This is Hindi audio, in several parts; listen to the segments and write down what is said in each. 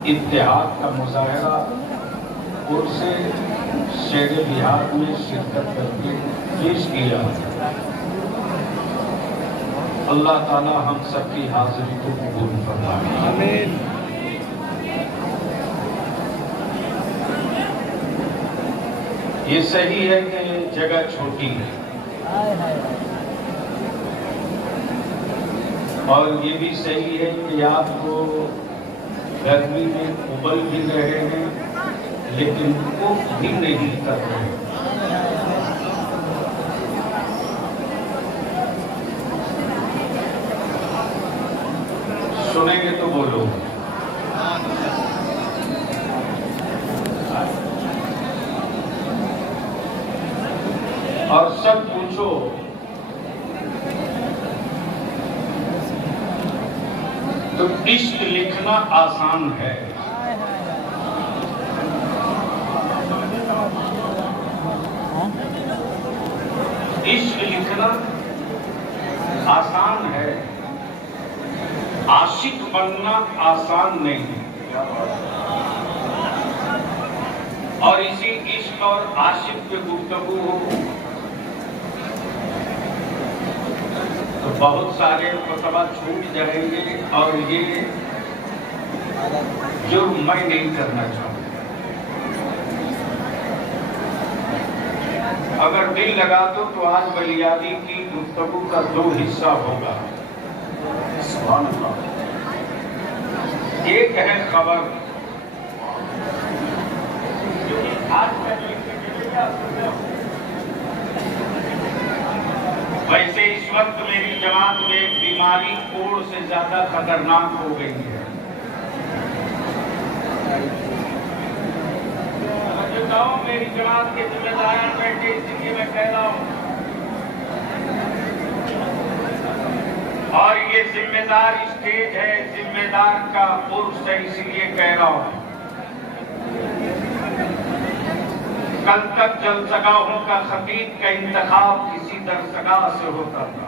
इत्तेहाद का मुजाहरा उर्से शेर बिहार में शिरकत करके पेश किया। अल्लाह ताला हम सबकी हाजिरी को कबूल फरमाए। आमीन। ये सही है कि जगह छोटी है और ये भी सही है कि आपको गर्मी में उबल भी रहे हैं लेकिन उफ भी नहीं कर रहे। सुनेंगे तो बोलो। और सब पूछो तो इश्क लिखना आसान है, इश्क लिखना आसान है, आशिक बनना आसान नहीं है। और इसी इश्क और आशिक पे गुफ्तगू हो तो बहुत सारे फतवा छूट जाएंगे और ये जुर्म मैं नहीं करना चाहूंगा। अगर दिल लगा तो आज बलियादी की गुफ्तगू का 2 हिस्सा होगा। एक है खबर, वैसे इस वक्त मेरी जमात में एक बीमारी कोड़ से ज्यादा खतरनाक हो गई है। मेरी जमात के जिम्मेदार बैठे इसलिए मैं कह रहा हूं, और ये जिम्मेदार स्टेज है, जिम्मेदार का उर्स है, इसलिए कह रहा हूं। कल तक जलसगाहों का खतीब का इंतखाब किसी दरसगाह से होता था।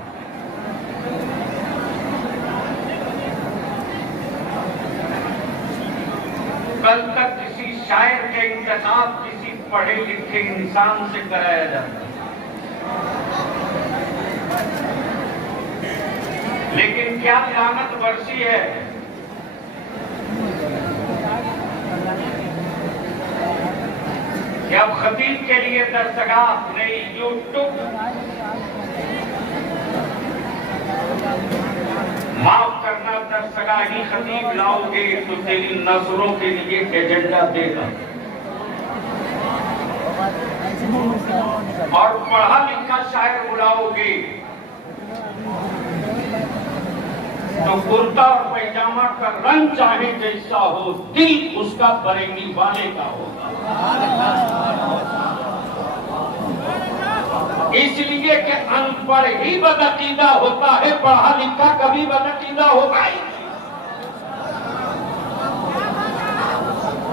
कल तक किसी शायर का इंतखाब किसी पढ़े लिखे इंसान से कराया जाता। लेकिन क्या लानत वर्षी है, कि अब खतीब के लिए दरसगाह नहीं, यूट्यूब माफ करना, दरसगाह ही खतीब लाओगे तो तेरी नजरों के लिए एजेंडा देगा। और पढ़ा लिखा शायर बुलाओगे तो कुर्ता और पैजामा का रंग चाहे जैसा हो, दिल उसका बरेली वाले का होगा। इसलिए कि अनपढ़ ही बदअकीदा होता है, पढ़ा लिखा कभी बदअकीदा होगा ही नहीं।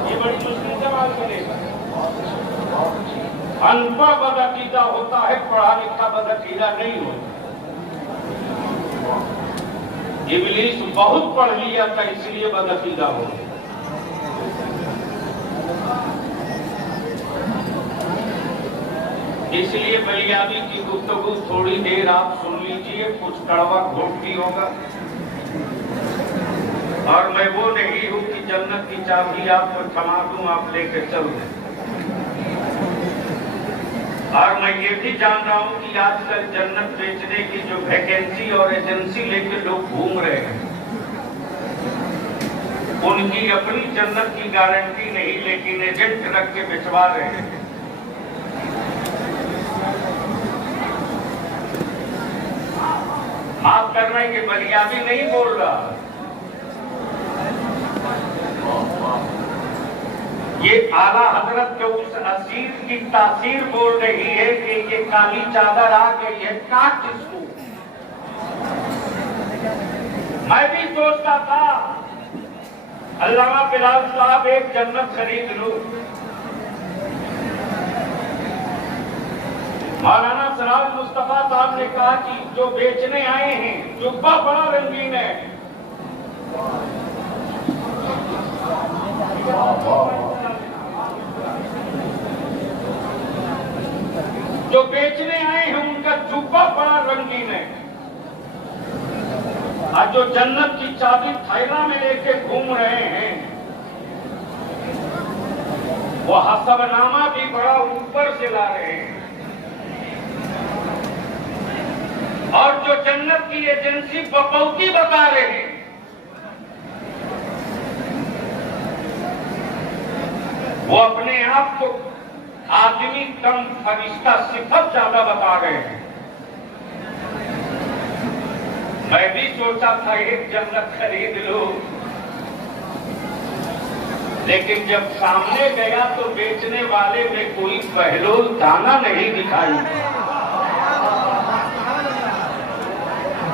ये बड़ी मुश्किल से बात करेगा। अनपढ़ बदअकीदा होता है, पढ़ा लिखा बदअकीदा नहीं होता। इब्लीस बहुत पढ़ लिया था इसलिए बदअकीदा हो। इसलिए बलियादी की गुफ्तगू थोड़ी देर आप सुन लीजिए, कुछ कड़वा घोट भी होगा। और मैं वो नहीं हूं कि जन्नत की चाबी आपको थमा दूं, आप लेकर चल दें। और मैं ये भी जान रहा हूं कि आजकल जन्नत बेचने की जो वैकेंसी और एजेंसी लेके लोग घूम रहे हैं, उनकी अपनी जन्नत की गारंटी नहीं, लेकिन एजेंट रख के बेचवा रहे हैं। आप कर रहे हैं कि बलियादी नहीं बोल रहा, ये आला हजरत के उस असीर की तासीर बोल रही है कि ये काली चादर आ गई है, काट इसको। मैं भी सोचता था अल्लामा बिलाल साहब एक जन्नत खरीद लूं। मौलाना सराज मुस्तफा साहब ने कहा कि जो बेचने आए हैं, जुब्बा बड़ा रंगीन है, झुका पड़ा रंगीन है, और जो जन्नत की चाबी थैला में लेके घूम रहे हैं वो हसबनामा भी बड़ा ऊपर से ला रहे हैं, और जो जन्नत की एजेंसी बपौती बता रहे हैं वो अपने आप को आदमी कम फरिश्ता सिफत ज्यादा बता रहे हैं। मैं भी सोचा था एक जन्नत खरीद लो, लेकिन जब सामने गया तो बेचने वाले में कोई बहलोल दाना नहीं दिखाई।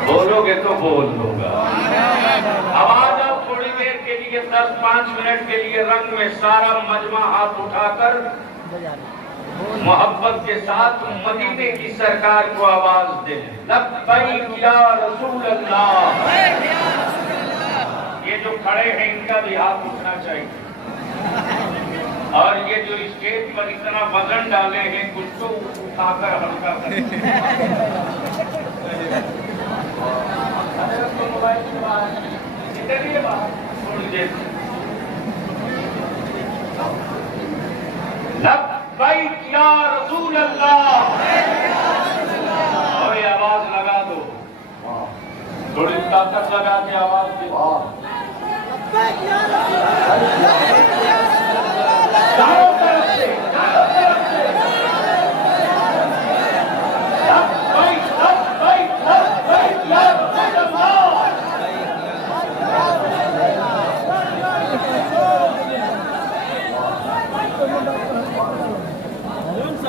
बोलोगे तो बोल दूंगा। आवाज अब थोड़ी देर के लिए 10-5 मिनट के लिए रंग में सारा मजमा हाथ उठाकर मोहब्बत के साथ मदीने की सरकार को आवाज दे, लब्बैक या रसूल अल्लाह। ये जो खड़े हैं इनका भी हाथ उठना चाहिए, और ये जो स्टेज पर इतना वजन डाले हैं कुछ तो उठाकर हल्का कर। थोड़ी देर लब्बैक या रसूल अल्लाह, और ये आवाज लगा दो, थोड़ी ताकत लगा के आवाज दे। चारों तरफ से लब्बैक लब्बैक लब्बैक या रसूल अल्लाह।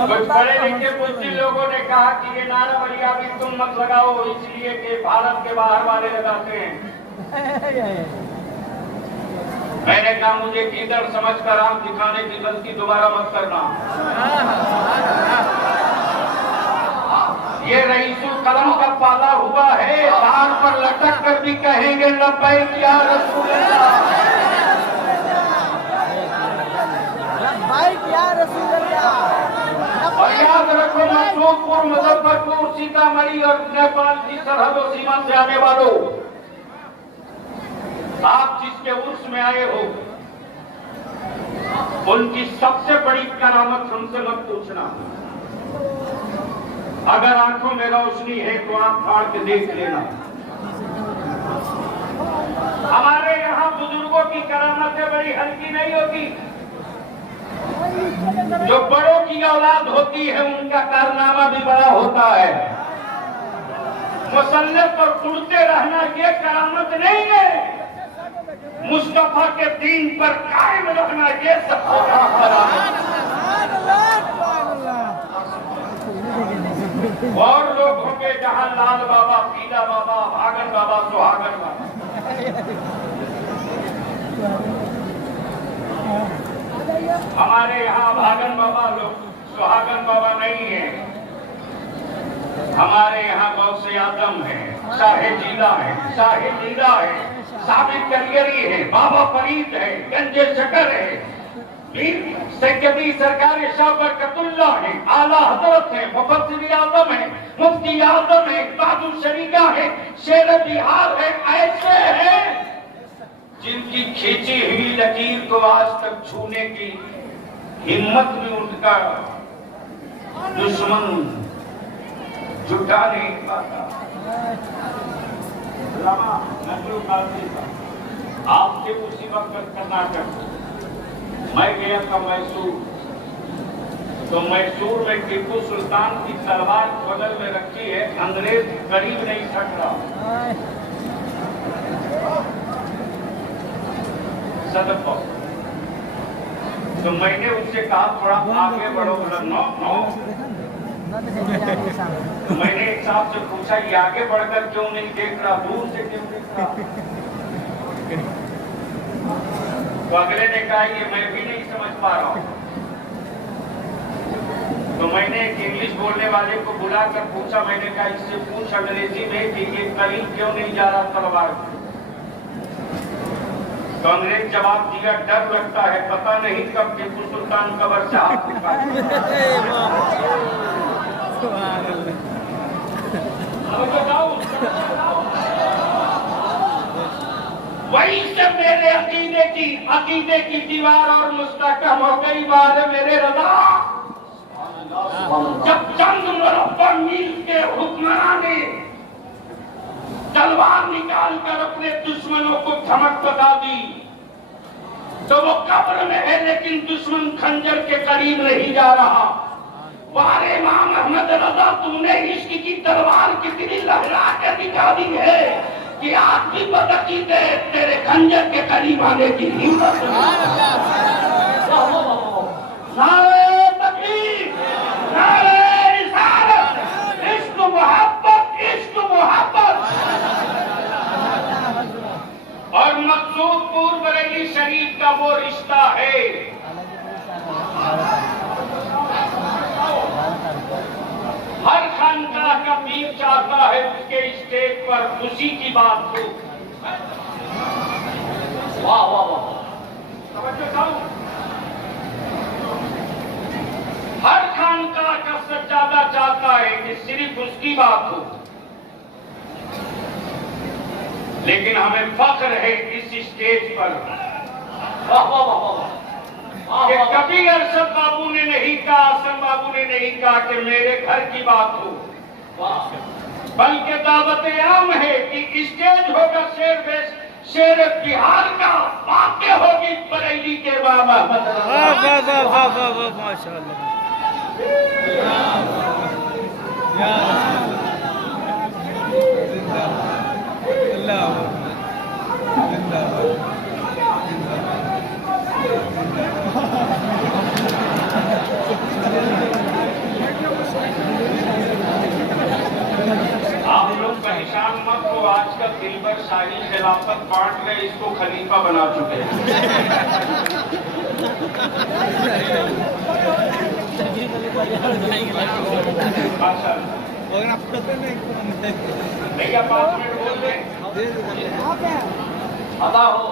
कुछ पढ़े लिखे बुद्धि लोगों ने कहा कि ये नारा बड़ी अभी तुम मत लगाओ, इसलिए कि भारत के बाहर वाले लगाते हैं। मैंने कहा मुझे गीदड़ समझकर आंख दिखाने की गलती दोबारा मत करना। ये रईसुल कलम का पाला हुआ है, तार पर लटक कर भी कहेंगे लब्बैक या रसूल अल्लाह, लब्बैक या रसूल अल्लाह। और याद रखो मसरूपुर, मुजफ्फरपुर, सीतामढ़ी और नेपाल की सरहदों सीमा से आने वालों, आप जिसके उर्स में आए हो उनकी सबसे बड़ी करामत हमसे मत पूछना। अगर आंखों में रोशनी है तो आप फाड़ के देख लेना। हमारे यहाँ बुजुर्गों की करामतें बड़ी हल्की नहीं होती। जो बड़ों की औलाद होती है उनका कारनामा भी बड़ा होता है। मुसल्ले पर उड़ते रहना ये करामत नहीं है, मुस्तफा के दीन पर कायम रहना ये सबसे बड़ा करामत। और लोग होंगे जहां लाल बाबा, पीला बाबा, भागन बाबा, सुहागन बाबा। हमारे यहाँ भागन बाबा लोग, सुहागन बाबा नहीं है। हमारे यहाँ गौसे आदम है, शाहे जीला है, शाहे नीला है, साबित करियरी है, बाबा फरीद है, गंजे शकर है, पीर सैयदी सरकार शाह बरकतुल्लाह है, आला हजरत है, मुफस्सिर आजम है, मुफ्ती आजम है, बहादुर शरीका है, शेर बिहार है। ऐसे हैं जिनकी खींची हुई लकीर को आज तक छूने की हिम्मत में उनका दुश्मन जुटा नहीं पाता। आपके उसी वक्त कर्नाटक मैं गया था मैसूर, तो मैसूर में टीपू सुल्तान की तलवार बगल में रखी है, अंग्रेज करीब नहीं सक रहा। सदफ तो मैंने उससे कहा थोड़ा आगे बढ़ो, बोला नो नो। तो मैंने एक साहब से पूछा ये आगे बढ़कर क्यों नहीं देख रहा, दूर से क्यों देख रहा? तो अगले ने कहा ये मैं भी नहीं समझ पा रहा हूँ। तो मैंने एक इंग्लिश बोलने वाले को बुलाकर पूछा, मैंने कहा इससे पूछ अंग्रेजी में कि ये करीब क्यों नहीं जा रहा तलवार। तो अंग्रेज जवाब दिया डर लगता है, पता नहीं कब टीपू सुल्तान कबर से हाथ निकाले। वहीं से मेरे अकीदे की दीवार और मुस्तहकम हो गई बात है मेरे रजा। जब चंद मुरब्बा मील के हुक्मरान ने तलवार निकाल कर अपने दुश्मनों को धमक बता दी तो वो कब्र में है लेकिन दुश्मन खंजर के करीब नहीं जा रहा। वारे इमाम अहमद रजा तूने इश्क की तलवार कितनी लहरा के दिखा दी है कि आज भी बदअकीदे तेरे खंजर के करीब आने की हिम्मत नारे तकबीर, नारे रिसालत, इश्क मोहब्बत, इश्क मोहब्बत। और मकसूदपुर बरेली शरीफ का वो रिश्ता है हर खानका का पीर चाहता है उसके स्टेज पर खुशी की बात हो। वाह वाह वाह, हर खानका का सज्जादा चाहता है कि सिर्फ उसकी बात हो। लेकिन हमें फख्र है इस स्टेज पर वाह वाह वाह वाह कि कभी अरशद बाबू ने नहीं कहा, आसम बाबू ने नहीं कहा कि मेरे घर की बात हो, बल्कि दावत आम है कि स्टेज होगा शेर बिहार का, वाक्य होगी बरेली के बाबा। माशाअल्लाह। आप लोग परेशान मत हो, आजकल दिल भर शाही खिलाफत बांट रहे, इसको खलीफा बना चुके हैं। भैया 5 मिनट बोल दें अदा हो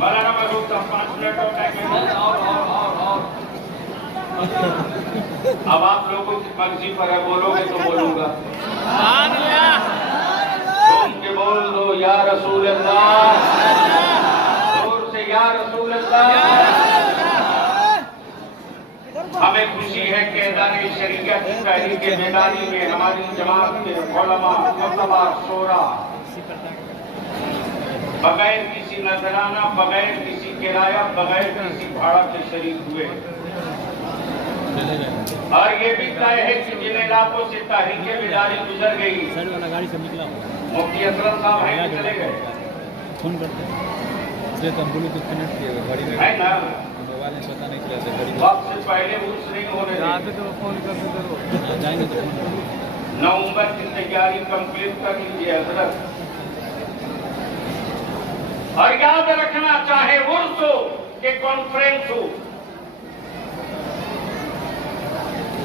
मौलाना महबूब साहब 5 मिनट और टाइम और अब आप लोगों की मर्जी पर है, बोलोगे तो बोलूंगा। सुन के बोल दो या रसूल अल्लाह, जोर से या रसूल अल्लाह। हमें खुशी है कि इदारे शरीयत पहली के बेदारी में हमारी जमात के उलमा, मतबा, शोरा बगैर किसी नजराना, बगैर किसी किराया, बगैर किसी भाड़ा के शरीक हुए। और ये भी तय है कि जिन इलाकों से तहरीके बेदारी गुजर गई, मुफ्ती असलम साहब हैं कि चले गए? फोन करते हैं है ना, पता नहीं चला वक्त से पहले उस नहीं होने जाएंगे तो नवंबर की तैयारी कंप्लीट कर लीजिए हजरत। और याद रखना, चाहे उर्स हो कि कॉन्फ्रेंस हो,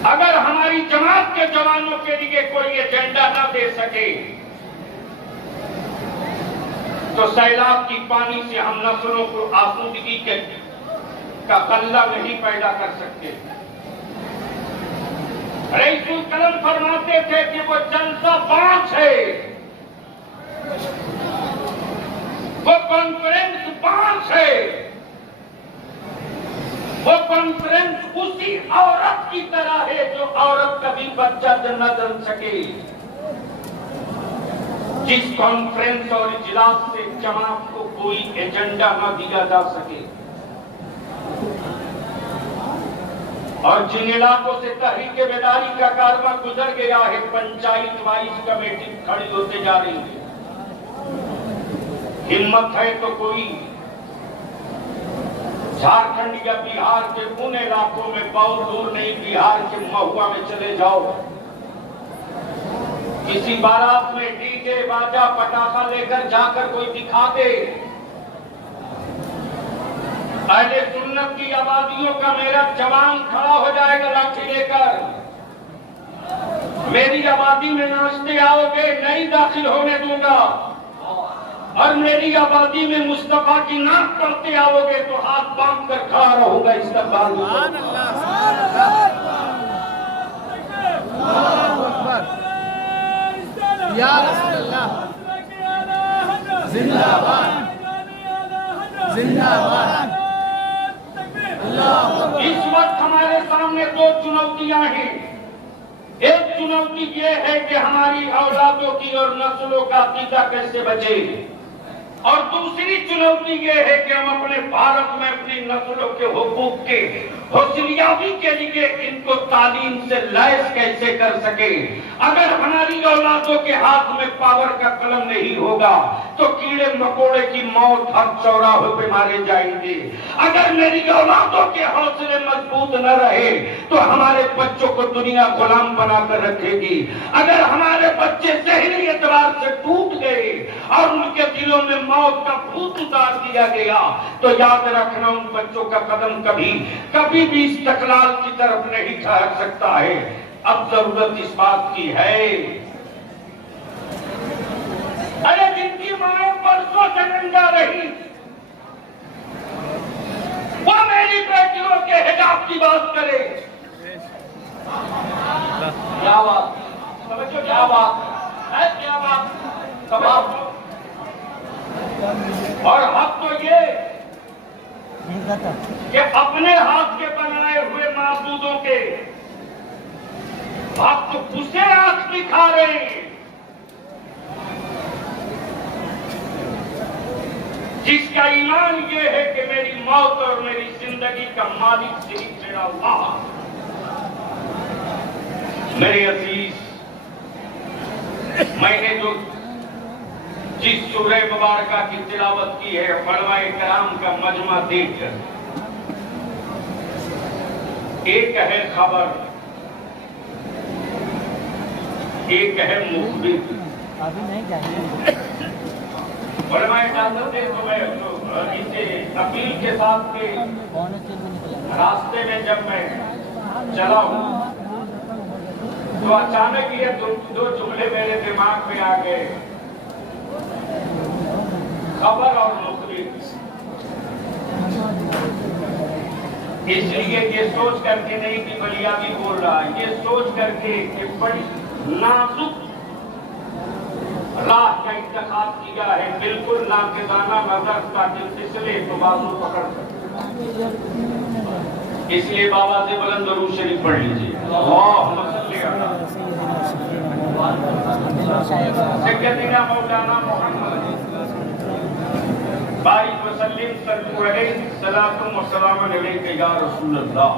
अगर हमारी जमात के जवानों के लिए कोई एजेंडा न दे सके तो सैलाब की पानी से हम नस्लों को आसूदगी का कल्ला नहीं पैदा कर सकते। रईसुल कलम फरमाते थे कि वो जलसा 5 है, वो कॉन्फ्रेंस 5 है, वो कॉन्फ्रेंस उसी औरत की तरह है जो औरत कभी बच्चा न जन सके, जिस कॉन्फ्रेंस और इजलास से जमात को कोई एजेंडा न दिया जा सके। और जिन इलाकों से तहरीके बेदारी का कारवा गुजर गया है, पंचायत वाइज कमेटी खड़ी होते जा रही है। हिम्मत है तो कोई झारखंड या बिहार के उन इलाकों में, बहुत दूर नहीं, बिहार के महुआ में चले जाओ, किसी बारात में डीजे बाजा पटाखा लेकर जाकर कोई दिखा दे, अहले सुन्नत की आबादियों का मेरा जवान खड़ा हो जाएगा लाठी लेकर, मेरी आबादी में नाचते आओगे नहीं दाखिल होने दूंगा, और मेरी आबादी में मुस्तफा की नाक पढ़ते आओगे तो हाथ बांध कर खड़ा रहूंगा इस्तकबाल। या रसूलल्लाह जिंदाबाद जिंदाबाद। इस वक्त हमारे सामने दो चुनौतियां हैं। एक चुनौती ये है कि हमारी औलादों की और नस्लों का अकीदा कैसे बचे, और दूसरी चुनौती ये है कि हम अपने भारत में अपनी नस्लों के हुकूक के हुस्नियाबी के लिए इनको तालीम से लैस कैसे कर सके। अगर हमारी औलादों के हाथ में पावर का कलम नहीं होगा तो कीड़े मकोड़े की मौत हर चौराहे पे मारे जाएंगे। अगर मेरी औलादों के हौसले मजबूत न रहे तो हमारे बच्चों को दुनिया गुलाम बनाकर रखेगी। अगर हमारे बच्चे ज़हनी एतबार से टूट गए और उनके दिलों में मौत का भूत उतार दिया गया तो याद रखना उन बच्चों का कदम कभी कभी भी इस्तकलाल की तरफ नहीं ठहर सकता है। अब जरूरत इस बात की है, अरे जिनकी माए परसों से नंगा रही वो मेरी बेटियों के हिजाब की बात करे। क्या बात समझो, क्या बात है, क्या बात समझो। और हक तो ये कि अपने हाथ के बनाए हुए माबूदों के भक्त उसे आंख दिखा रहे हैं जिसका ईमान ये है कि मेरी मौत और मेरी जिंदगी का मालिक सिर्फ मेरा अल्लाह। मेरे अजीज, मैंने जो जिस सूरह मुबारका की तिलावत की है फलवाए कराम का मजमा देखकर, एक है खबर, एक है मुखबिर। फलवाए इसे अपील के साथ के रास्ते में जब मैं चला हूं तो अचानक ये दो जुमले मेरे दिमाग में आ गए, खबर और मुखबिर। इसलिए ये सोच करके नहीं कि बलियाबी बोल रहा है, ये सोच करके कि बड़ी नाजुक राह का इंतखाब किया है, बिल्कुल नाकिदाना नजर ताकि फिसले तो बाजू पकड़ सके। इसलिए बाबा से बुलंद दरूद शरीफ पढ़ लीजिए। सैयदना मौलाना मोहम्मद बारिक वसल्लिम सल्लल्लाहु अलैहि सलातुम व सलामुन अलैका या रसूल अल्लाह।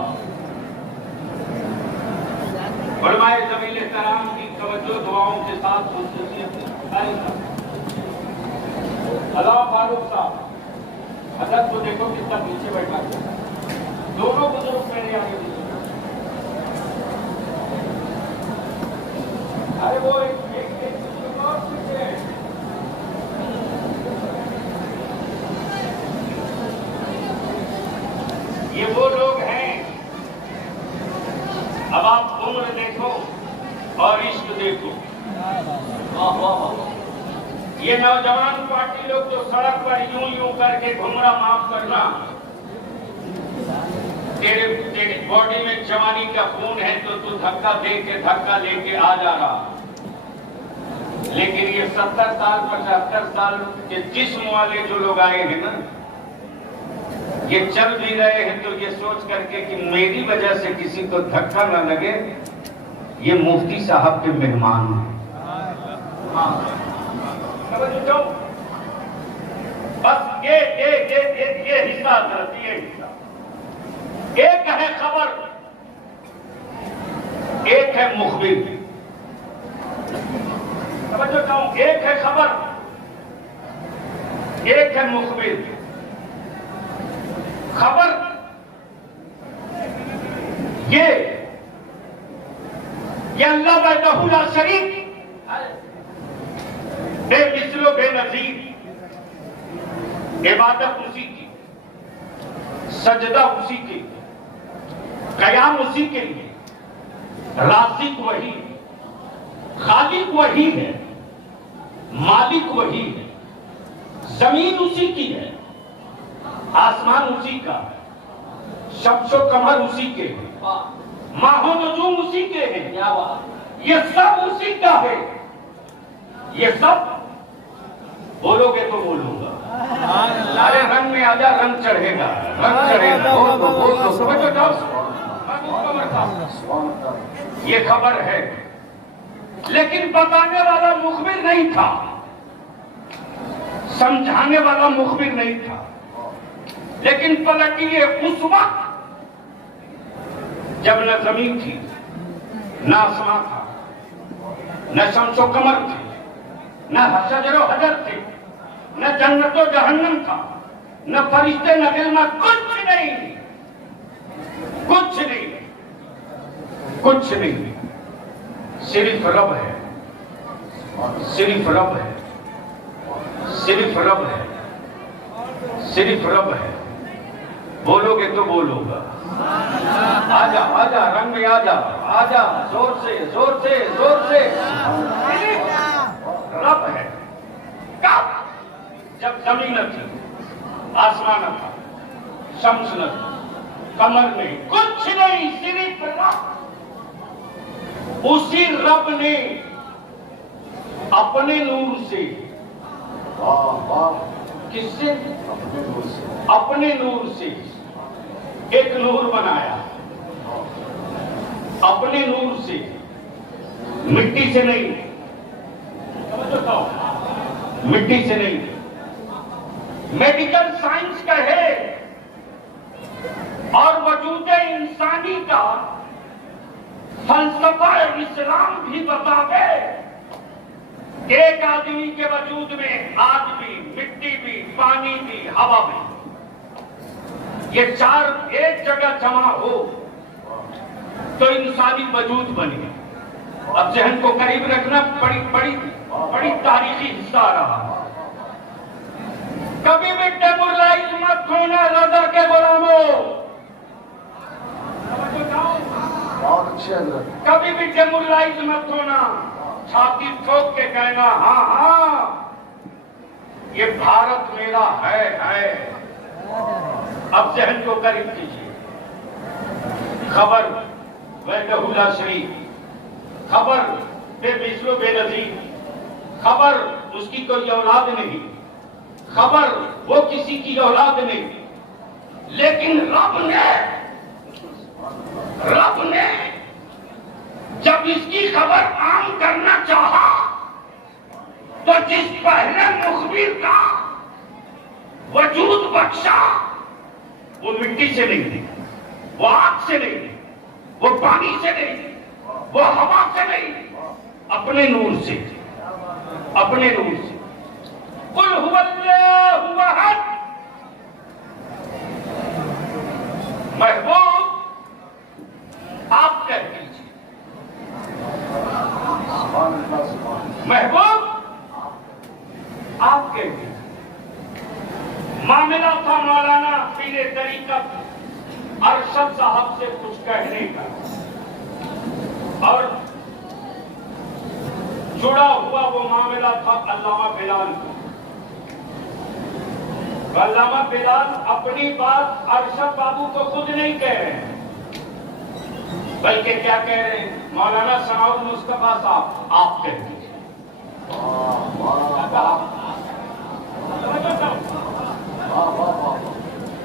फरमाए ज़मील एहतराम की तवज्जो दुआओं के साथ अल्लाह फारूक साहब हजरत को देखो कितना पीछे बैठा है, दोनों बुजुर्ग मेरे आगे। अरे वो एक और पीछे है। ये वो लोग हैं, अब आप उम्र देखो और इश्क देखो। ये नौजवान पार्टी लोग जो सड़क पर यूं यूं करके घुमरा, माफ करना, तेरे बॉडी में जवानी का खून है तो तू धक्का लेके आ जा रहा, लेकिन ये 70 साल 75 साल के जिस्म वाले जो लोग आए हैं ना, ये चल भी रहे हैं तो ये सोच करके कि मेरी वजह से किसी को धक्का न लगे, ये मुफ्ती साहब के मेहमान हैं। बस ये हिस्सा धरती है, हिस्सा एक है खबर, एक है मुखबिर। समझो चाहूं, एक है खबर, एक है मुखबिर। खबर ये अल्लाह वहदहू ला शरीक, बेमिसलो बेनजीर, इबादत उसी की, सजदा उसी की, कयाम उसी के लिए, राज़िक वही, खालिक वही है, मालिक वही है, जमीन उसी की है, आसमान उसी का है, शम्सो कमर उसी के हैं, माहो नजूम उसी के हैं, ये सब उसी का है। ये सब बोलोगे तो बोलूंगा। अरे रंग में आजा, रंग चढ़ेगा, रंग चढ़ेगा। बोल दो समझ जाओ। ये खबर है, लेकिन बताने वाला मुखबिर नहीं था, समझाने वाला मुखबिर नहीं था। लेकिन पलटिए उस वक्त जब न जमीन थी, न आसमां था, न शम्सो कमर थे, न शजरो हजर थे, न जन्नतो जहन्नम था, न फरिश्ते न गिलमा, कुछ नहीं, कुछ नहीं, कुछ नहीं। सिर्फ रब है, सिर्फ रब है, सिर्फ रब है, सिर्फ रब है। बोलोगे तो बोलूंगा। आजा आजा, रंग में आजा, आजा, जोर से जोर से जोर से। रब है। कब? जब जमीन न थी, आसमान न था, शम्स न था, कमर नहीं, कुछ नहीं, सिर्फ रब। उसी रब ने अपने नूर से, किससे? अपने नूर से एक नूर बनाया, अपने नूर से, मिट्टी से नहीं, मिट्टी से नहीं। मेडिकल साइंस कहे और वजूद इंसानी का फलसफा इस्लाम भी बतावे, एक आदमी के वजूद में आग भी, मिट्टी भी, पानी भी, हवा भी, ये चार एक जगह जमा हो तो इंसानी वजूद बने। अब जहन को करीब रखना, बड़ी बड़ी बड़ी तारीखी हिस्सा रहा। कभी भी डेमोरलाइज मत होना रजा के गुलामों, कभी भी डेमोरलाइज मत होना। छाती ठोक के कहना हाँ हाँ ये भारत मेरा है। अब जहन को करीब कीजिए। खबर वहदहुल्ला शरीफ, खबर बेमिसलो बेनजीर, खबर उसकी कोई औलाद नहीं, खबर वो किसी की औलाद नहीं, लेकिन रब ने जब इसकी खबर आम करना चाहा तो जिस पहले मुखबिर का वजूद बख्शा, वो मिट्टी से नहीं, वो आग से नहीं, वो पानी से नहीं, वो हवा से नहीं, अपने नूर से, अपने नूर से। कुल हुवल्लाहु अहद। महबूब आप कह दीजिए, महबूब आप कह दीजिए। मामला था मौलाना पीरे तरीकत अरशद साहब से कुछ कहने का, और जुड़ा हुआ वो मामला था अल्लामा बिलाल को। अल्लामा बिलाल अपनी बात अरशद बाबू को खुद नहीं कह रहे हैं, बल्कि क्या कह रहे हैं? मौलाना सनाउल मुस्तफा साहब आप कह दीजिए।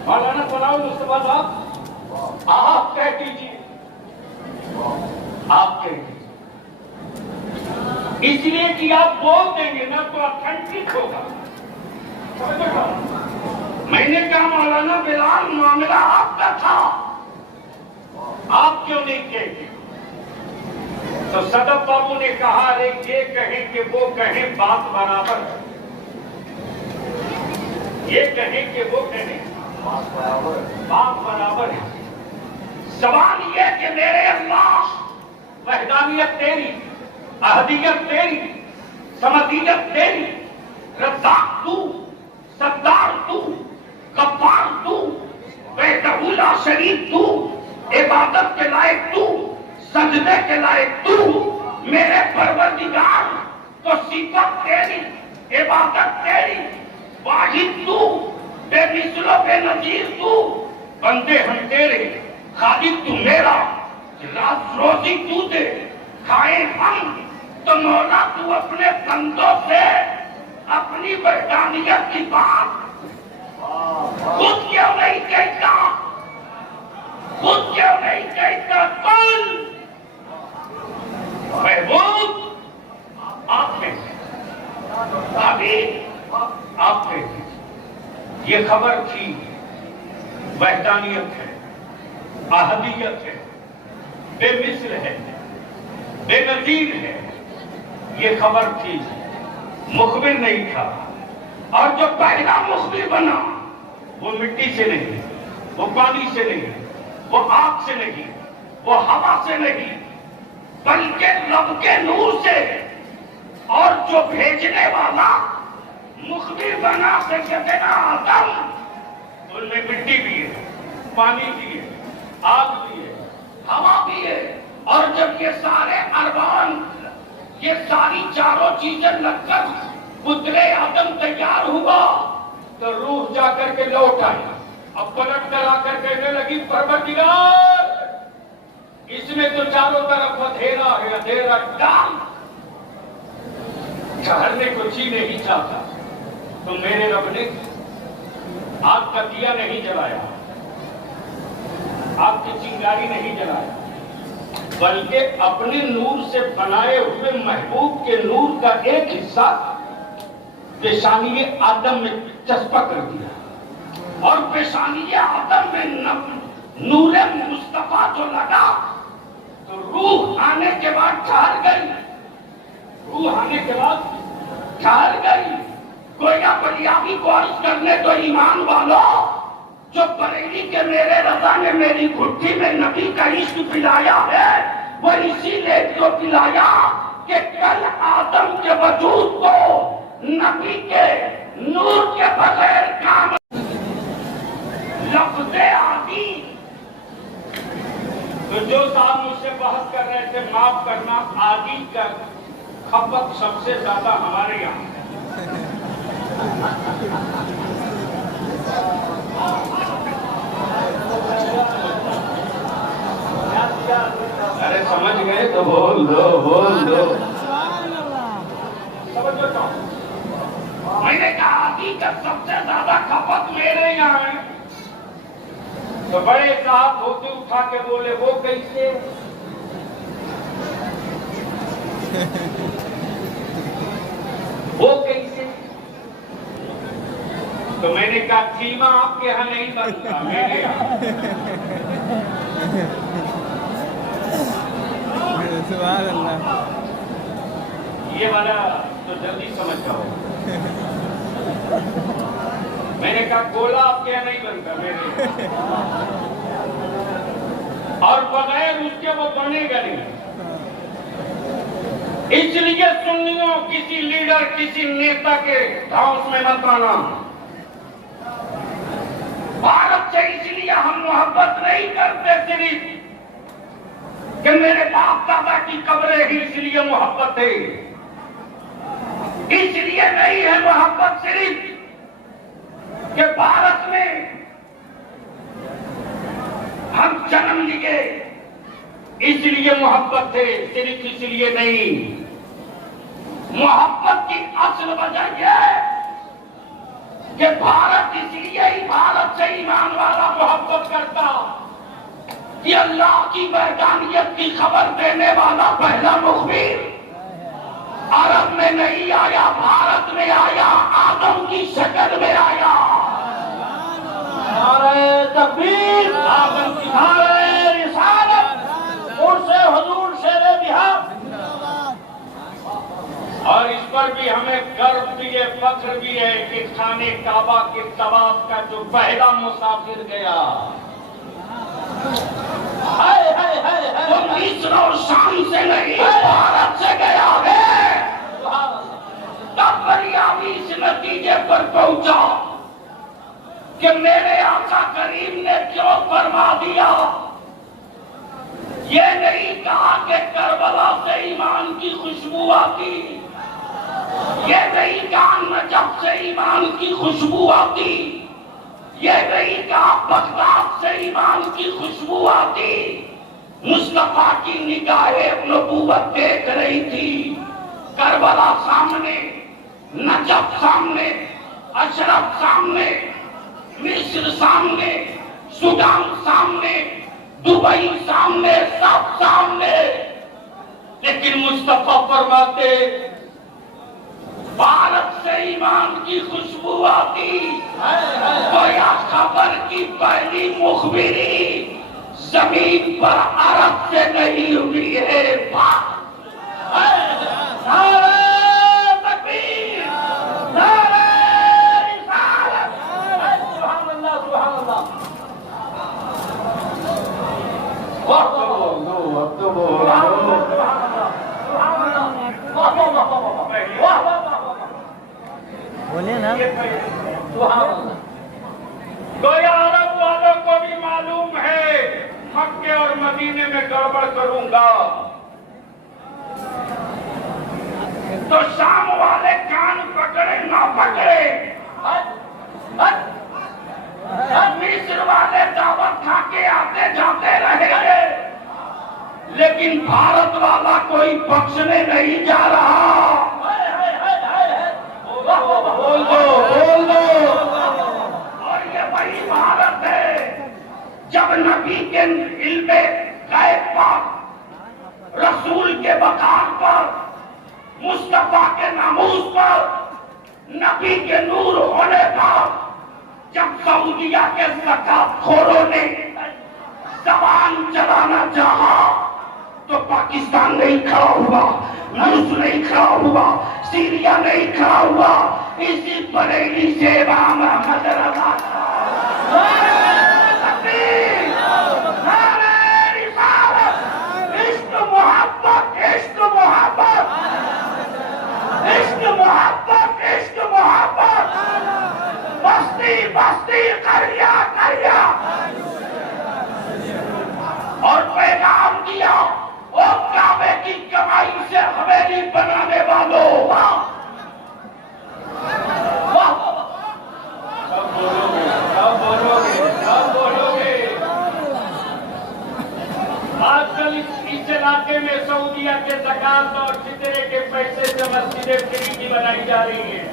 मौलाना सनाउल मुस्तफा साहब आप कह दीजिए, आप कह दीजिए। इसलिए कि आप बोल देंगे ना तो ऑथेंटिक होगा। मैंने कहा मौलाना बिलाल मामला आपका था, आप क्यों नहीं कहते? तो सदफ बाबू ने कहा अरे ये कहें कि वो कहें, बात बराबर है। ये कहें कि वो कहें, बात बराबर है। सवाल ये कि मेरे अल्लाह, वहदानियत तेरी, अहदियत तेरी, समदियत तेरी, रज़्ज़ाक़ तू, सत्तार तू, गफ्फार तू, वहदहुल्ला शरीफ तू, इबादत के लायक तू, सजदे के लायक तू, मेरे परवरदिगार तो सिफत तेरी, इबादत तेरी, वाहिद तू, बेमिसलो बेनजीर तू, बंदे हम तेरे, खालिक तू मेरा, राज रोजी तू दे, खाए हम, तो मौला तू अपने बंदों से अपनी वैधानियत की बात खुद क्यों नहीं कहता? खुद क्यों नहीं कहता? कौन महबूब आप में अभी आप में ये खबर थी, वहदानियत है, अहदियत है, बेमिसल है, बेनजीर है, ये खबर थी, मुखबिर नहीं था। और जो पहला मुखबिर बना वो मिट्टी से नहीं, वो पानी से नहीं, वो आग से नहीं, वो हवा से नहीं, बल्कि रब के नूर से। और जो भेजने वाला मुखबिर बना सैयदना आदम, उनमें मिट्टी भी है, पानी भी है, आग भी है, हवा भी है। और जब ये सारे अरबान, ये सारी चारों चीजें लगकर पुतले आदम तैयार हुआ तो रूह जाकर के लौट आई। अब पलट कर आकर कहने लगी, परवरदिगार इसमें तो चारों तरफ अंधेरा है, अंधेरा डाल, ठहरने को जी नहीं चाहता। तो मेरे रब ने आग का दिया नहीं जलाया, आग की चिंगारी नहीं जलाया, बल्कि अपने नूर से बनाए हुए महबूब के नूर का एक हिस्सा पेशानी आदम में चस्पा कर दिया। और पेशानी आदम में नूरे मुस्तफा जो लगा तो रूह आने के बाद ठहर गई, रूह आने के बाद ठहर गई। गोया बलियाबी को अर्ज करने तो ईमान वालों, जो बरेली के मेरे रजा ने मेरी घुट्टी में नबी का इश्क पिलाया है, वो इसीलिए क्यों पिलाया कि कल आदम के वजूद को नबी के नूर के बगैर काम लफ्ज़े आदि। तो जो साहब मुझसे बहस कर रहे थे, माफ करना, आदि का खपत सबसे ज्यादा हमारे यहाँ। अरे समझ गए तो बोल दो, बोल दो। समझ लो, मैंने कहा आदि का सबसे ज्यादा खपत मेरे यहाँ है। तो बड़े साहब धोती उठा के बोले, वो कैसे? वो कैसे? तो मैंने कहा कीमा आपके यहाँ नहीं बनता, मेरे यहाँ। सुभान अल्लाह। ये वाला तो जल्दी समझ जाओ। मैंने कहा गोला आपके यहाँ नहीं बनता, मेरे यहाँ। और बगैर उसके वो बनेगा नहीं। इसलिए सुन्नियों किसी लीडर, किसी नेता के धांस में मत आना। भारत से इसलिए हम मोहब्बत नहीं करते सिर्फ कि मेरे बाप दादा की कब्रें ही इसलिए मोहब्बत है, इसलिए नहीं है मोहब्बत सिर्फ कि भारत में हम जन्म लिए इसलिए मोहब्बत है, सिर्फ इसलिए नहीं। मोहब्बत की असल वजह यह है कि भारत इसलिए ही भारत से ईमान वाला मोहब्बत करता कि अल्लाह की वहदानियत की खबर देने वाला पहला मुखबिर अरब में नहीं आया, भारत में आया, आदम की शक्ल में आया। तकबीर, आदम की रिसालत, उनसे हुजूर शेरे बिहार। और इस पर भी हमें गर्व भी है, फख्र भी है कि खाने काबा के तवाफ का जो पहला मुसाफिर गया, वो मिस्र और शाम से नहीं, भारत से गया है। तब बलियाबी इस नतीजे पर पहुंचा कि मेरे आका करीम ने क्यों फरमा दिया। ये नहीं कहा कि करबला से ईमान की खुशबू आती, ये नहीं कहा नजफ से ईमान की खुशबू आती, ये नहीं कहा बगदाद से ईमान की खुशबू आती। मुस्तफा की निगाहें नबूवत देख रही थी करबला सामने, नजफ सामने, अशरफ सामने, मिस्र सामने, सूडान सामने, दुबई सामने, सब सामने। लेकिन मुस्तफा फरमाते भारत से ईमान की खुशबू आती, गोया खबर की पहली मुखबिरी जमीन पर अरब से नहीं हुई है। बोलिए ना। गोया अरब वालों को भी मालूम है मक्के और मदीने में गड़बड़ करूंगा तो शाम वाले कान पकड़े ना पकड़े, मिस्र वाले दावत खा के आते जाते रहेंगे, लेकिन भारत वाला कोई बख्शने नहीं जा रहा। बोल दो। और ये वही भारत है जब नबी के इल्मे गैब पर, रसूल के वकार पर, मुस्तफा के नामूस पर, नबी के नूर होने पर, जब सऊदिया के ज़कातखोरों ने जबान चलाना चाहा तो पाकिस्तान नहीं खड़ा हुआ, रूस नहीं खड़ा हुआ, सीरिया नहीं खड़ा हुआ, इसी बरेली से इमाम अहमद रज़ा इश्क मोहब्बत, इश्क मोहब्बत, इश्क मोहब्बत, इश्क मोहब्बत, बस्ती बस्ती, करिया करिया, और पैगाम दिया वो काबे की कमाई से हवेली बनाने वालों। सब बोलोगे। आजकल इस इलाके में सऊदिया के ज़कात और फितरे के पैसे से मस्जिदें फ्री की बनाई जा रही है।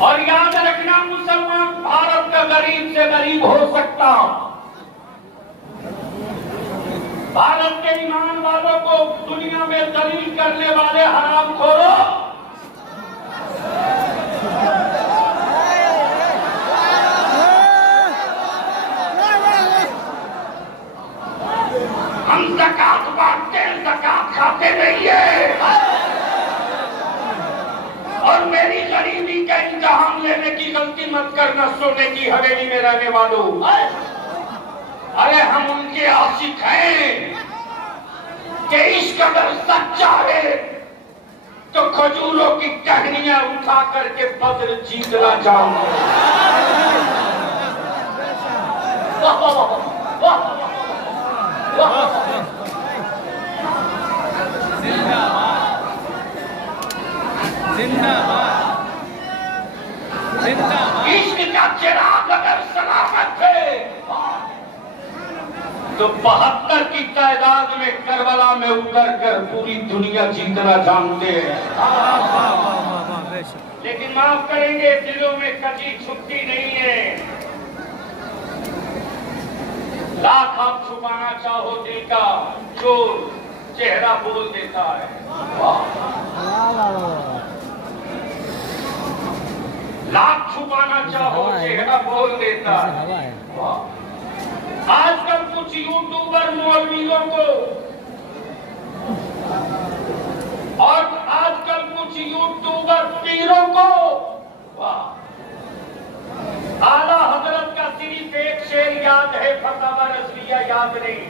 और याद रखना, मुसलमान भारत का गरीब से गरीब हो सकता, भारत के ईमान वालों को दुनिया में दलील करने वाले हरामखोरों, हम ज़कात बांटते हैं, ज़कात खाते नहीं है। और मेरी गरीबी का इम्तिहान लेने की गलती मत करना सोने की हवेली में रहने वालों। अरे हम उनके आशिक हैं कि इस कदर सच्चा है तो खजूरों की टहनियां उठा करके बद्र जीतना चाहूंगा। इश्क का चिराग अगर सलामत है तो 72 की तादाद में करबला में उतर कर पूरी दुनिया जीतना जानते हैं। लेकिन माफ करेंगे, दिलों में कभी छुपती नहीं है। लाख आप छुपाना चाहो दिल का चोर चेहरा बोल देता है। लाख छुपाना चाहो चेहरा बोल देता है। आजकल कुछ यूट्यूबर मौलवियों को और आजकल कुछ यूट्यूबर पीरों को आला हजरत का सिर्फ एक शेर याद है, फतवा रज़विया याद नहीं।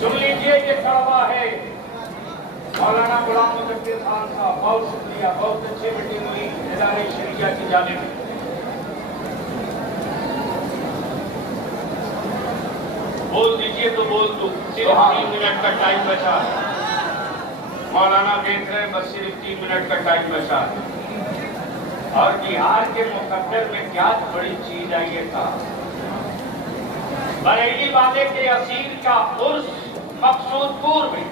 सुन लीजिए, ये कड़वा है। मौलाना गुलाम मुज़फ़्फ़र खान साहब, बहुत शुक्रिया, बहुत अच्छी मीटिंग हुई इदारे शरिया की जानिब से। बोल दीजिए तो बोल दूं, सिर्फ 3 मिनट का टाइम बचा है। मौलाना देख रहे हैं, बस सिर्फ 3 मिनट का टाइम बचा है। और बिहार के मुकद्दर में क्या बड़ी चीज है ये था। बरेली वाले के असीर का उर्स मकसूदपुर में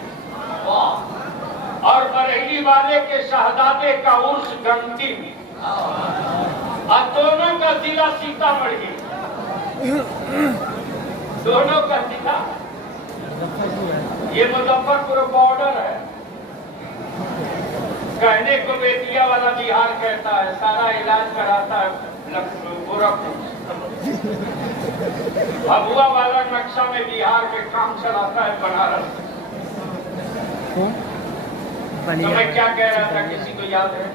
और बरेली वाले के शहजादे का उर्स गंगटी में, और दोनों का जिला सीतामढ़ी, दोनों का जिला ये मुजफ्फरपुर बॉर्डर है। कहने को बेतिया वाला बिहार कहता है, सारा इलाज कराता है गोरखपुर। भभुआ वाला नक्शा में बिहार में काम चलाता है बनारस। तो मैं क्या कह रहा था, किसी को याद है?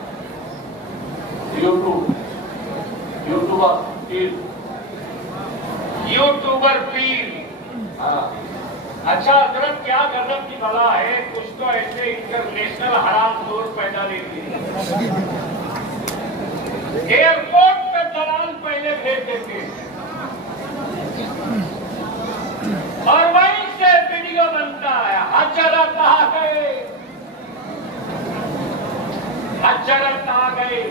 यूट्यूबर पीर। अच्छा हजरत, क्या गजब की बला है, कुछ तो ऐसे इंटरनेशनल हराम जोर पैदा लेती है। एयरपोर्ट पे दलाल पहले भेज देते और वहीं से वीडियो बनता है। हजरत आ गए, हजरत आ गए।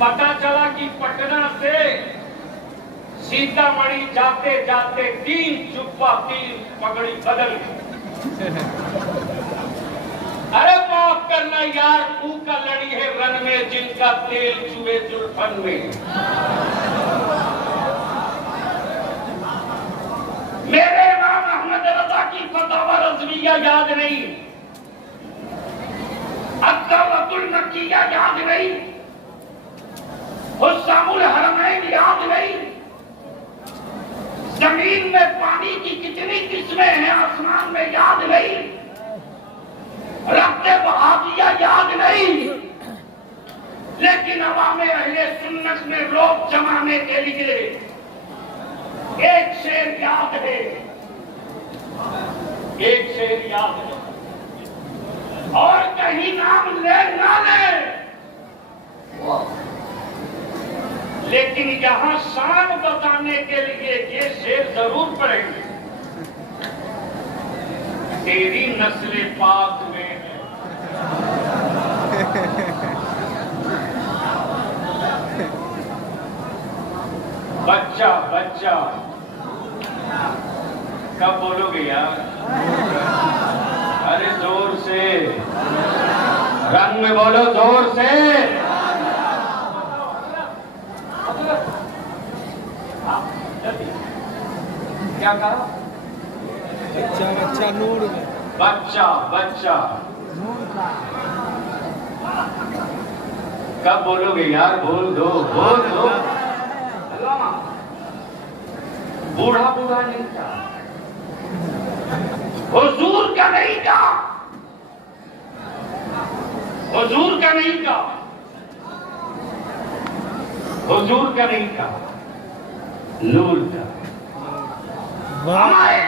पता चला कि पटना से सीतामढ़ी जाते जाते 3 जुब्बा 3 पगड़ी बदल गई। अरे माफ करना यार, तू का लड़ी है रन में जिनका तेल चुए जुल्फन में। मेरे इमाम अहमद रजा की फतवा रज़विया याद नहीं, अद्दौलतुल मक्किया याद नहीं, हुस्सामुल हरमैन याद नहीं। जमीन में पानी की कितनी किस्में हैं आसमान में याद नहीं, रब्ते बहादिया याद नहीं। लेकिन अवामे अहले सुन्नत में लोग जमाने के लिए एक शेर याद है, एक शेर याद है, और कहीं नाम ले ना ले, लेकिन यहां शान बताने के लिए ये शेर जरूर पढ़ेंगे। तेरी नस्ल पाक में है, बच्चा बच्चा। कब बोलोगे यार? अरे जोर से, रंग में बोलो जोर से। क्या कहा? बच्चा बच्चा नूर में, बच्चा बच्चा। कब बोलोगे यार? बोल दो, बोल दो। बूढ़ा बूढ़ा नहीं था, हुजूर का नहीं था, हुजूर का नहीं था, हुजूर का नहीं था, नूर का। हमारे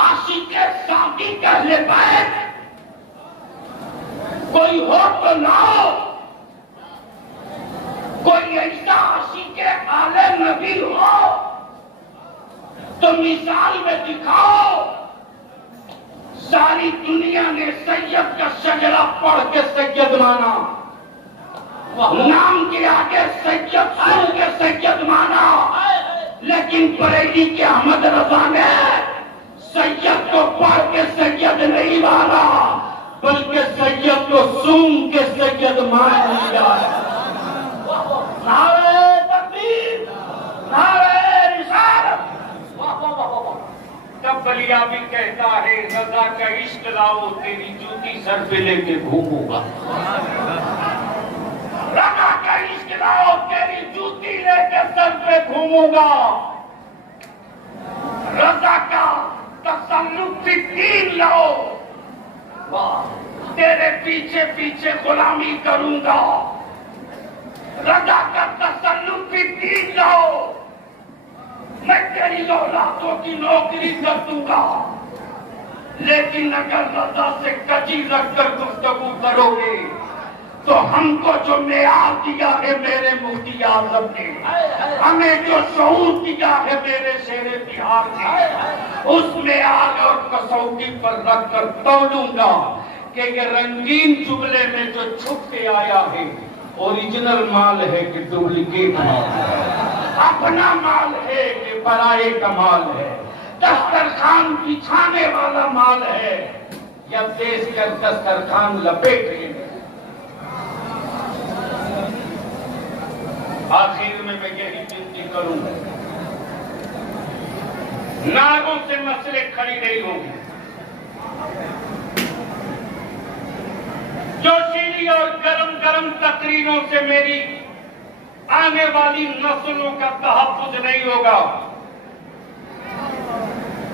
आशिक साथी कहले पाए, कोई हो तो लाओ, कोई ऐसा आशिक आले नबी हो तो मिसाल में दिखाओ। सारी दुनिया ने सैयद का शजरा पढ़ के सैयद माना, नाम के आगे सैयद सुन के सैयद माना, लेकिन बरेली के अहमद रजा ने सैयद को पढ़ के सैयद नहीं माना, बल्कि सैयद को सुन के सैयद मान लिया। नारे तकबीर, नारे रिसालत। तब बलिया भी कहता है, रजा का इश्क लाओ, तेरी जूती सर पे लेके घूमूंगा। रजा का इश्क लाओ, तेरी जूती लेके सर पे घूमूंगा। रजा का तसल्लुफ़ी दीन लाओ, तेरे पीछे पीछे गुलामी करूंगा। रजा का तसल्लुफ़ी दीन लाओ, मैं तेरी औलादों की नौकरी कर दूंगा। लेकिन अगर रजा से कजी रखकर गुफ्तगू करोगे तो हमको जो मेयार दिया है मेरे मुफ्ती आज़म ने, हमें जो शऊर दिया है मेरे शेरे बिहार ने, उस मेयार और कसौटी पर रखकर तौलूंगा। कि ये रंगीन जुमले में जो छुप के आया है ओरिजिनल माल है कि डुप्लीकेट माल है, अपना माल है कि पराये का माल है, दस्तरखान बिछाने वाला माल है या देश का दस्तरखान लपेटे। आखिर में मैं यही विनती करूंगा, नारों से मसले खड़ी नहीं होंगे। जोशीली और गरम गरम तकरीरों से मेरी आने वाली नस्लों का तहफ्फुज नहीं होगा।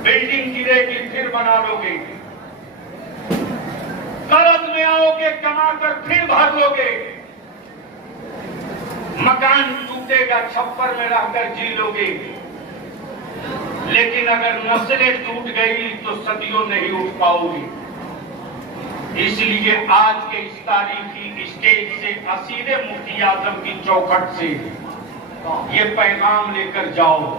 बिल्डिंग गिरेगी फिर बना लोगे, कर्ज में आओगे कमाकर फिर भर लोगे, मकान टूटेगा छप्पर में रहकर जी लोगे, लेकिन अगर नस्लें टूट गई तो सदियों नहीं उठ पाओगी। इसलिए आज के इस तारीखी स्टेज से असीरे मुफ्ती आजम की चौखट से ये पैगाम लेकर जाओ,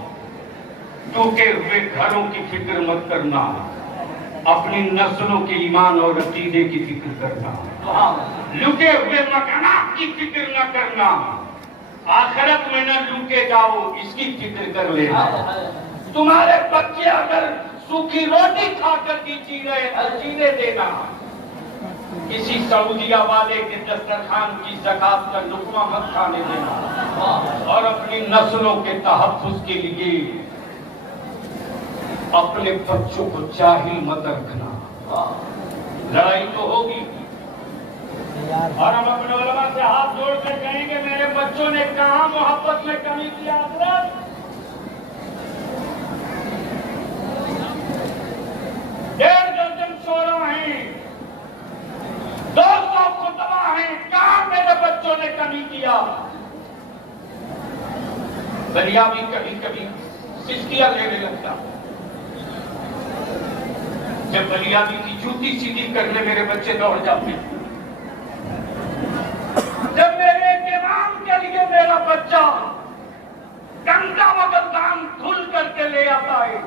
टूटे हुए घरों की फिक्र मत करना, अपनी नस्लों के ईमान और अकीदे की फिक्र करना, लूटे हुए मकानात की फिक्र न करना, आखिरत में न लूटे जाओ इसकी फिक्र कर लेना। तुम्हारे बच्चे अगर सूखी रोटी खाकर की जीने देना, किसी सऊदिया वाले के दस्तरखान की ज़कात का लुक़्मा मत खाने देना, और अपनी नस्लों के तहफ्फुज़ के लिए अपने बच्चों को जाहिल मत रखना। लड़ाई तो होगी, और हम अपने उलमा से हाथ जोड़कर कहेंगे मेरे बच्चों ने कहा मोहब्बत में कमी की हज़रत, 1.5 दर्जन शोरा हैं, 200 खुतबा हैं, कहां मेरे बच्चों ने कमी किया। दरिया भी कभी कभी सिस्कियां लेने लगता, जब बलियाबी की जूती सीधी करने मेरे बच्चे दौड़ जाते, जब मेरे इमाम के लिए मेरा बच्चा गंगा बगलदान धुल करके ले आता है,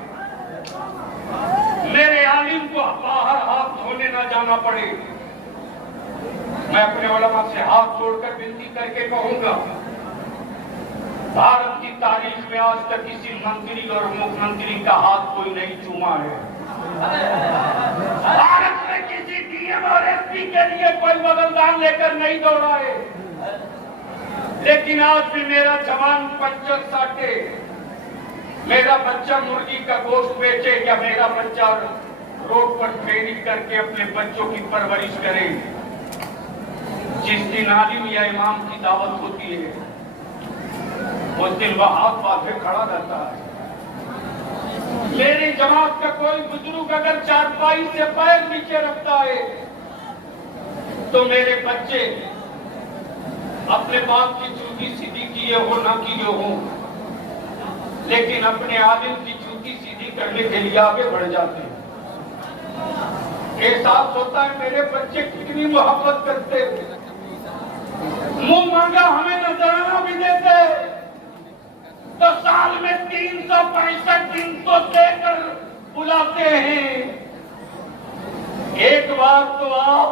मेरे आलिम को बाहर हाथ धोने न जाना पड़े, मैं अपने उलमा से हाथ जोड़कर विनती करके कहूंगा, भारत की तारीख में आज तक किसी मंत्री और मुख्यमंत्री का हाथ कोई नहीं चूमा है। भारत में किसी डीएम और एसपी के लिए कोई बगलदान लेकर नहीं दौड़ा है, लेकिन आज भी मेरा जवान पंचर साटे, मेरा बच्चा मुर्गी का गोश्त बेचे या मेरा बच्चा रोड पर फेरी करके अपने बच्चों की परवरिश करे, जिस दिन आलिम या इमाम की दावत होती है उस दिन वह हाथ बांधे खड़ा रहता है। मेरी जमात का कोई बुजुर्ग अगर चारपाई से पैर नीचे रखता है तो मेरे बच्चे अपने बाप की जूती सीधी किए हो ना किए हो, लेकिन अपने आलिम की जूती सीधी करने के लिए आगे बढ़ जाते हैं। एहसास होता है मेरे बच्चे कितनी मोहब्बत करते हैं, मुंह मांगा हमें नजराना भी देते तो साल में 365 दिन तो देकर बुलाते हैं। एक बार तो आप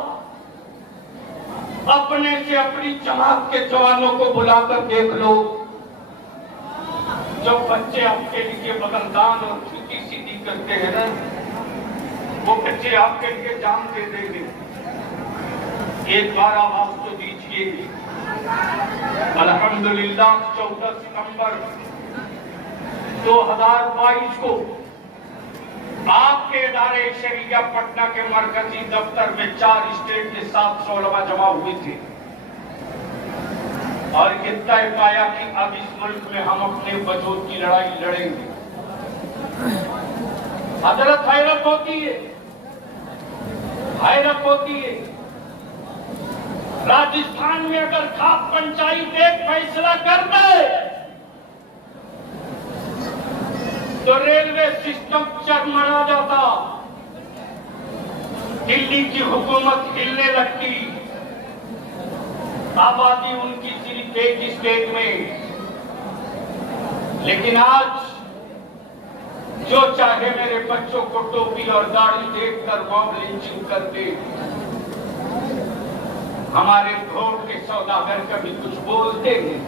अपने से अपनी जमात के जवानों को बुलाकर देख लो, जो बच्चे आपके लिए बगलदान और छुट्टी सीधी करते हैं ना, वो बच्चे आपके लिए जान दे देंगे। एक बार आवाज तो दीजिए। अल्हम्दुलिल्लाह 14 सितंबर 2022 को आपके इदारे शरिया पटना के मरकजी दफ्तर में 4 स्टेट के 700 उलमा जमा हुए थे और इतना पाया कि अब इस मुल्क में हम अपने वजूद की लड़ाई लड़ेंगे। हजरत हैरत होती है, हैरत होती है। राजस्थान में अगर खाप पंचायत एक फैसला कर दे तो रेलवे सिस्टम चरमरा जाता, दिल्ली की हुकूमत हिलने लगती, आबादी उनकी सिर्फ एक स्टेट में। लेकिन आज जो चाहे मेरे बच्चों को टोपी और दाढ़ी देखकर मॉब लिंचिंग करते, हमारे वोट के सौदागर कभी कुछ बोलते हैं,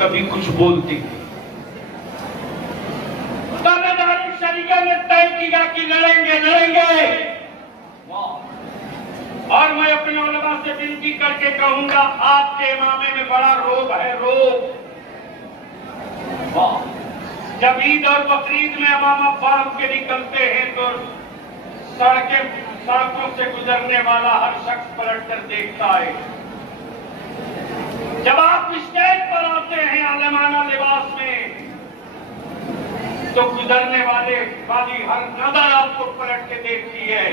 कभी कुछ बोलते हैं। ताबेदारी शरीयत ने तय किया कि लड़ेंगे। और मैं अपने उलमा से विनती करके कहूंगा, आपके इमामे में बड़ा रोब है, रोब। जब ईद और बकरीद में इमामा बांध के निकलते हैं तो सड़कों से गुजरने वाला हर शख्स पलट कर देखता है। जब आप स्टेज पर आते हैं आलमाना लिबास में, तो गुजरने वाली हर नजर आपको पलट के देखती है।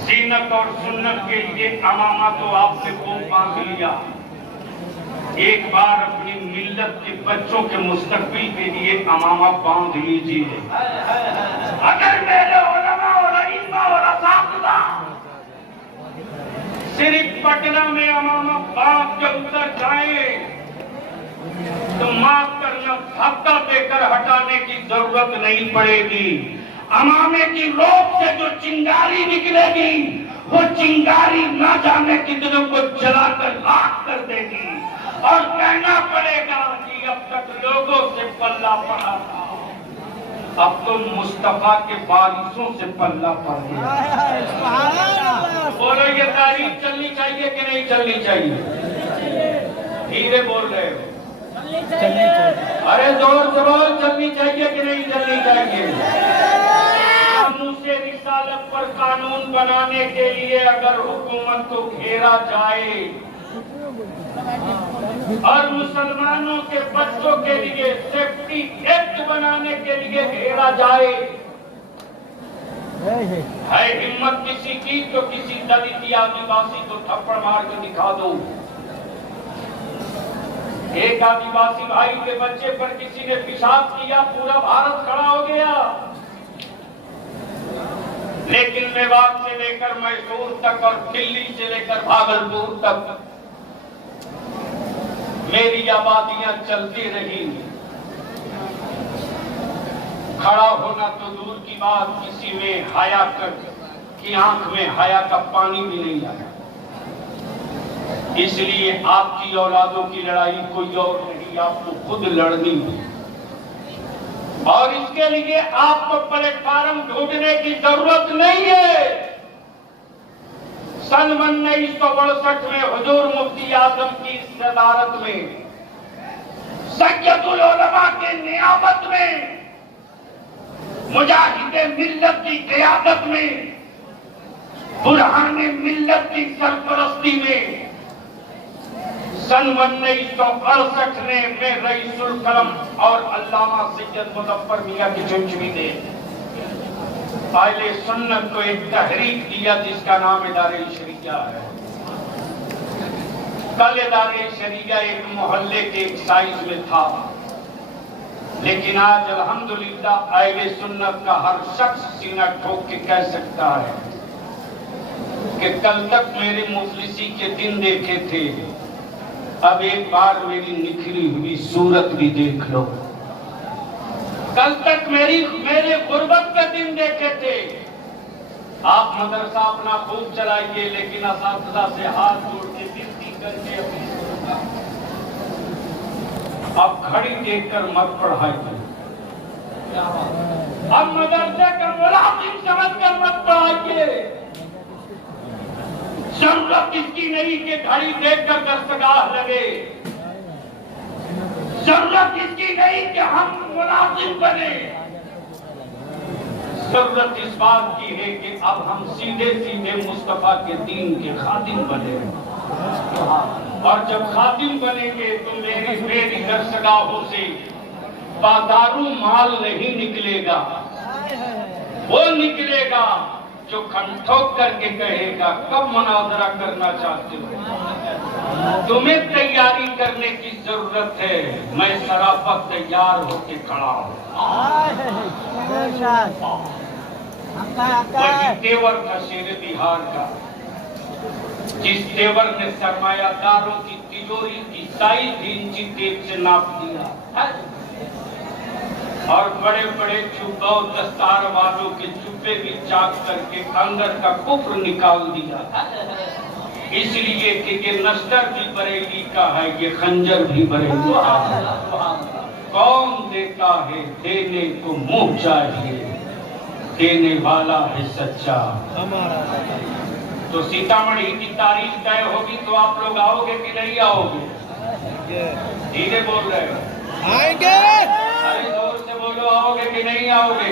सीनत और सुन्नत के लिए अमामा तो आपने वो बांध लिया। एक बार अपनी मिल्लत के बच्चों के मुस्तकबिल के लिए अमामा बांध लीजिए। अगर मेरे उलमा और इल्मा और असातिज़ा सिर्फ पटना में अमामा बांध के उतर जाए तो माफ करना, हफ्ता देकर हटाने की जरूरत नहीं पड़ेगी। अमामे की रोक से जो चिंगारी निकलेगी, वो चिंगारी ना जाने कितनों को जलाकर राख कर देगी। और कहना पड़ेगा कि अब तक लोगों से पल्ला पड़ा था, अब तो मुस्तफा के बारिशों से पल्ला पड़ गया। बोलो, ये तारीफ चलनी चाहिए कि नहीं चलनी चाहिए? धीरे बोल रहे हो। अरे जोर से बोल, चलनी चाहिए कि नहीं चलनी चाहिए? कानून से रिसालत पर कानून बनाने के लिए अगर हुकूमत को घेरा जाए और मुसलमानों के बच्चों के लिए सेफ्टी एक्ट बनाने के लिए घेरा जाए, है हिम्मत किसी की तो किसी दलित या आदिवासी को थप्पड़ मार के दिखा दो। एक आदिवासी भाई के बच्चे पर किसी ने पेशाब किया, पूरा भारत खड़ा हो गया। लेकिन मेवात से लेकर मैसूर तक और दिल्ली से लेकर भागलपुर तक मेरी आबादियां चलती रही। खड़ा होना तो दूर की बात, किसी में हया की आंख में हया का पानी भी नहीं आया। इसलिए आपकी औलादों की लड़ाई कोई और नहीं, आपको खुद लड़नी है। और इसके लिए आपको प्लेटफार्म ढूंढने की जरूरत नहीं है। सन 1962 में हुजूर मुफ्ती आजम की सदारत में, सैयदुल उलमा के नियामत में, मुजाहिदे मिल्लत की क़यादत में, बुरहाने मिल्लत की सरपरस्ती में सन 1968 में रईसुल कलम और अल्लामा सैयद मुज़फ्फर मियां की चुंचवी ने अहले सुन्नत को एक तहरीक दिया जिसका नाम इदारे शरिया है। कल इदारे शरिया एक मोहल्ले के एक साइज में था, लेकिन आज अल्हम्दुलिल्लाह अहले सुन्नत का हर शख्स सीना ठोक के कह सकता है कि कल तक मेरे मुफलिसी के दिन देखे थे, अब एक बार मेरी निखरी हुई सूरत भी देख लो। कल तक मेरे गुर्बत के दिन देखे थे। आप मदरसा अपना खूब चलाइए, लेकिन असातिज़ा से हाथ जोड़ के विनती करके अब घड़ी देखकर मत पढ़ाइए। अब मदरसे का मुलाजिम समझकर मत पढ़ाइए। जरूरत इसकी नहीं कि घड़ी देखकर दस्तगाह लगे। जरूरत इसकी नहीं कि हम मुलाजिम बने। जरूरत इस बात की है कि अब हम सीधे सीधे मुस्तफा के दीन के खादिम बने। और जब खादिम बनेंगे तो मेरी दरसगाहों से बाजारू माल नहीं निकलेगा, वो निकलेगा जो खंठोक करके कहेगा कब मुनाजरा करना चाहते हो, तुम्हें तैयारी करने की जरूरत है, मैं सराफत तैयार होके खड़ा हूँ। वही तेवर था शेर बिहार का, जिस तेवर ने सरमायादारों की तिजोरी की साइज इंची टेप से नाप दिया। और बड़े बड़े चुपाव दस्तार वालों के चुपे भी चाक करके अंदर का कुफ्र निकाल दिया, इसलिए कि ये नस्तर भी बरेली का है, ये खंजर भी बरेली का है। कौन देता है देने को मुंह चाहिए, देने वाला है सच्चा। तो सीतामढ़ी की तारीख तय होगी तो आप लोग आओगे कि नहीं आओगे? धीरे बोल रहे हो? आएंगे। अरे जोर से बोलो, आओगे कि नहीं आओगे?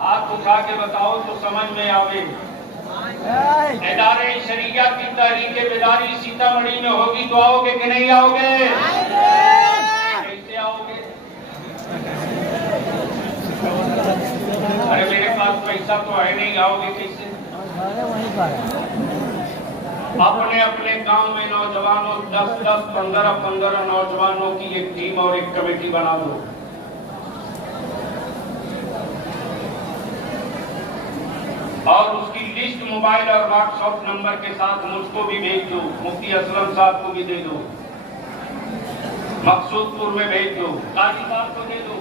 हाथ उठा के बताओ तो समझ में आवे। इदारे शरिया की तहरीके बेदारी सीतामढ़ी में होगी तो आओगे कि नहीं आओगे? कैसे आओगे? अरे मेरे पास पैसा तो है नहीं, आओगे कैसे? अपने अपने गांव में नौजवानों 10-10, 15-15 नौजवानों की एक टीम और एक कमेटी बना दो। और उसकी लिस्ट मोबाइल और व्हाट्सएप नंबर के साथ मुझको भी भेज दो, मुफ्ती असलम साहब को भी दे दो, मकसूदपुर में भेज दो, काजी साहब को दे दो।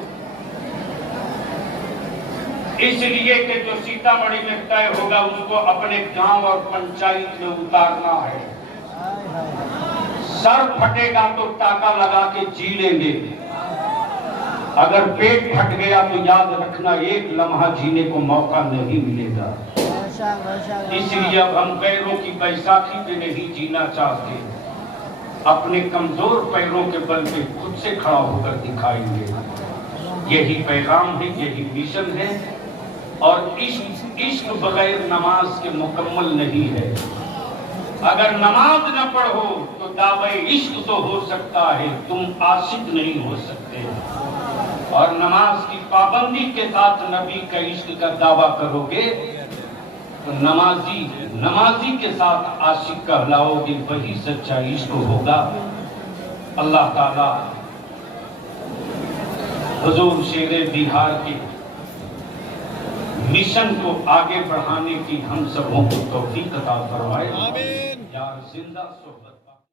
इसलिए कि जो सीतामढ़ी में तय होगा उसको अपने गांव और पंचायत में उतारना है। सर फटेगा तो टाका लगा के जी लेंगे, अगर पेट फट गया तो याद रखना एक लम्हा जीने को मौका नहीं मिलेगा। इसलिए अब हम पैरों की बैसाखी पे नहीं जीना चाहते, अपने कमजोर पैरों के बल पे खुद से खड़ा होकर दिखाएंगे। यही पैगाम है, यही मिशन है। और इश्क बगैर नमाज के मुकम्मल नहीं है। अगर नमाज न पढ़ो तो दावे इश्क तो हो सकता है, तुम आशिक नहीं हो सकते। और नमाज की पाबंदी के साथ नबी का इश्क का दावा करोगे तो नमाजी के साथ आशिक कहलाओगे, वही सच्चा इश्क होगा। अल्लाह ताला हुजूर शेरे बिहार के मिशन को आगे बढ़ाने की हम सबों को तौफीक अता फरमाए। यार जिंदा सोहबत